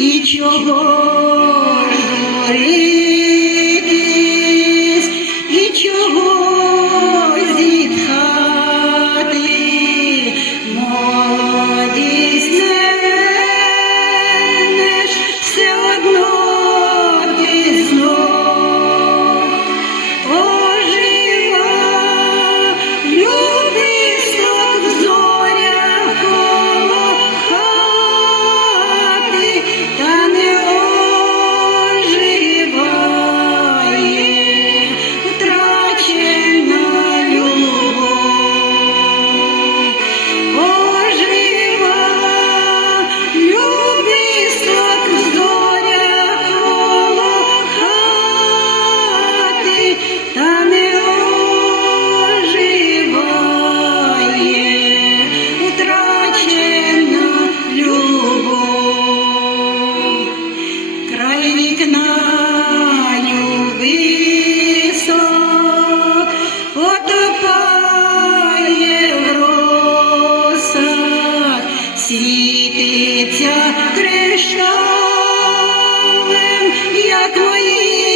і чого. Світиться кришталем, як мої